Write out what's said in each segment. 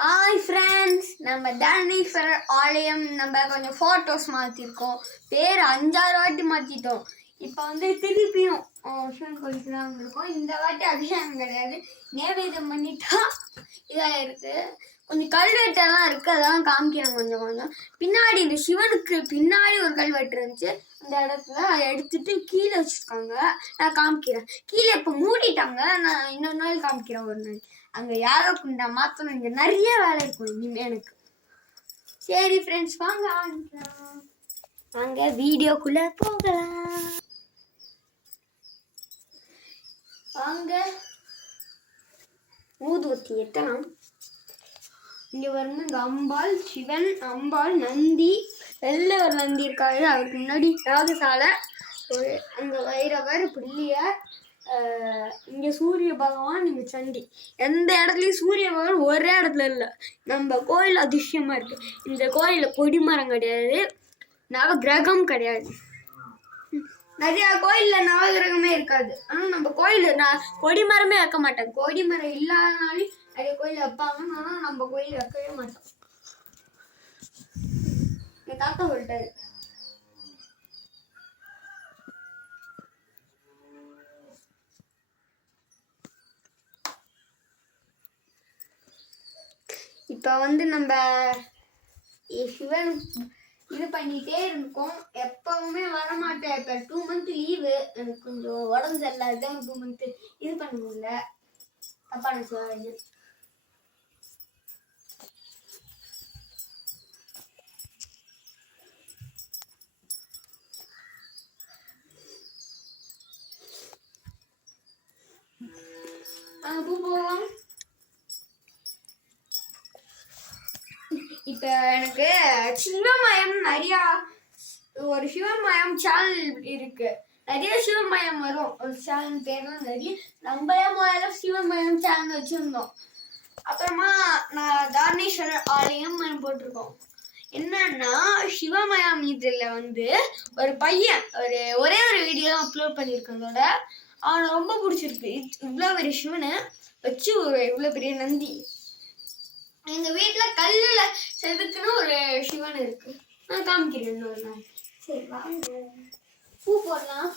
Hi friends, நம்ம தனீஸ்வரர் ஆலயம் நம்ம கொஞ்சம் ஃபோட்டோஸ் மாற்றிருக்கோம். பேர் 5-6 வாட்டி மாற்றிட்டோம். இப்போ திருப்பியும் சிவன் கோயிலுக்கு தான் வந்திருக்கோம். இந்த வாட்டி அபிஷேகம் கிடையாது, நேவேதம் பண்ணிட்டா இதாக இருக்குது. கொஞ்சம் கல்வெட்டெல்லாம் இருக்குது, அதெல்லாம் காமிக்கிறேன் கொஞ்சம் கொஞ்சம். பின்னாடி இந்த சிவனுக்கு பின்னாடி ஒரு கல்வெட்டு இருந்துச்சு, அந்த இடத்துல அதை எடுத்துட்டு கீழே வச்சுருக்காங்க. நான் காமிக்கிறேன். கீழே இப்போ மூடிட்டாங்க, நான் இன்னொரு நாள் காமிக்கிறேன். ஒரு நாள் அங்கே யாரோ குண்டா மாற்றணும். இங்கே நிறைய வேலை இருக்கும் இனிமே எனக்கு. சரி ஃப்ரெண்ட்ஸ், வாங்க ஆரம்பிக்கலாம். வாங்க வீடியோக்குள்ளே போகலாம். வாங்க ஊதுவத்தி எத்தலாம். இங்கே வருங்க, இங்கே அம்பாள், சிவன், அம்பாள், நந்தி, வெள்ளை ஒரு நந்தி இருக்காரு. அவருக்கு முன்னாடி யாகசாலை, அங்கே வைரவர், பிள்ளையார், இங்கே சூரிய பகவான், இங்கே சண்டி. எந்த இடத்துலையும் சூரிய பகவான் ஒரே இடத்துல இல்லை. நம்ம கோயில் அதிசயமாக இருக்குது. இந்த கோயிலில் கொடிமரம் கிடையாது, நவகிரகம் கிடையாது. நிறையா கோயிலில் நவகிரகமே இருக்காது. ஆனால் நம்ம கோயிலில் கொடிமரமே வைக்க மாட்டேன். கொடிமரம் இல்லாதனாலும் நிறைய கோயில் வைப்பாங்க, ஆனால் நம்ம கோயில் வைக்கவே மாட்டோம். என் தாத்தா சொல்லிட்டாரு. இப்போ நம்ம சிவன் இது பண்ணிகிட்டே இருக்கோம். எப்பவுமே வரமாட்டேன். இப்போ 2 மந்த் லீவு, எனக்கு கொஞ்சம் உடம்பு சரியில்லாதான் 2 மந்த் இது பண்ண முடியல. தப்பா நினச்சாங்க. பூ போகலாம். இப்போ எனக்கு சிவமயம் நிறையா ஒரு சிவமயம் சேனல் இருக்கு. நிறைய சிவமயம் வரும். ஒரு சேனல் பேர்லாம் நிறைய. நம்மளே முதல்ல சிவமயம் சேனல் வச்சுருந்தோம். அப்புறமா நான் தனீஸ்வரர் ஆலயம் போட்டிருக்கோம். என்னன்னா சிவமயம் இதில் ஒரு பையன் ஒரே ஒரு வீடியோ தான் அப்லோட் பண்ணியிருக்கேன். அதோட அவனை ரொம்ப பிடிச்சிருக்கு. இவ்வளோ பெரிய சிவனை வச்சு இவ்வளோ பெரிய நந்தி. எங்க வீட்டுல கல்லுல செதுக்குன்னு ஒரு சிவன் இருக்கு. நான் காமிக்கிறேன் இன்னொரு நாள். சரி வாங்க பூ போடலாம்.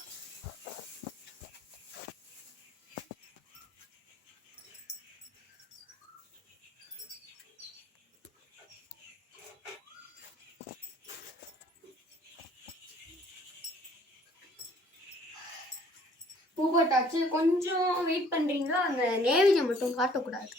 பூ போட்டாச்சு. கொஞ்சம் வெயிட் பண்றீங்களா? அந்த நேவிஜை மட்டும் காட்டக்கூடாது.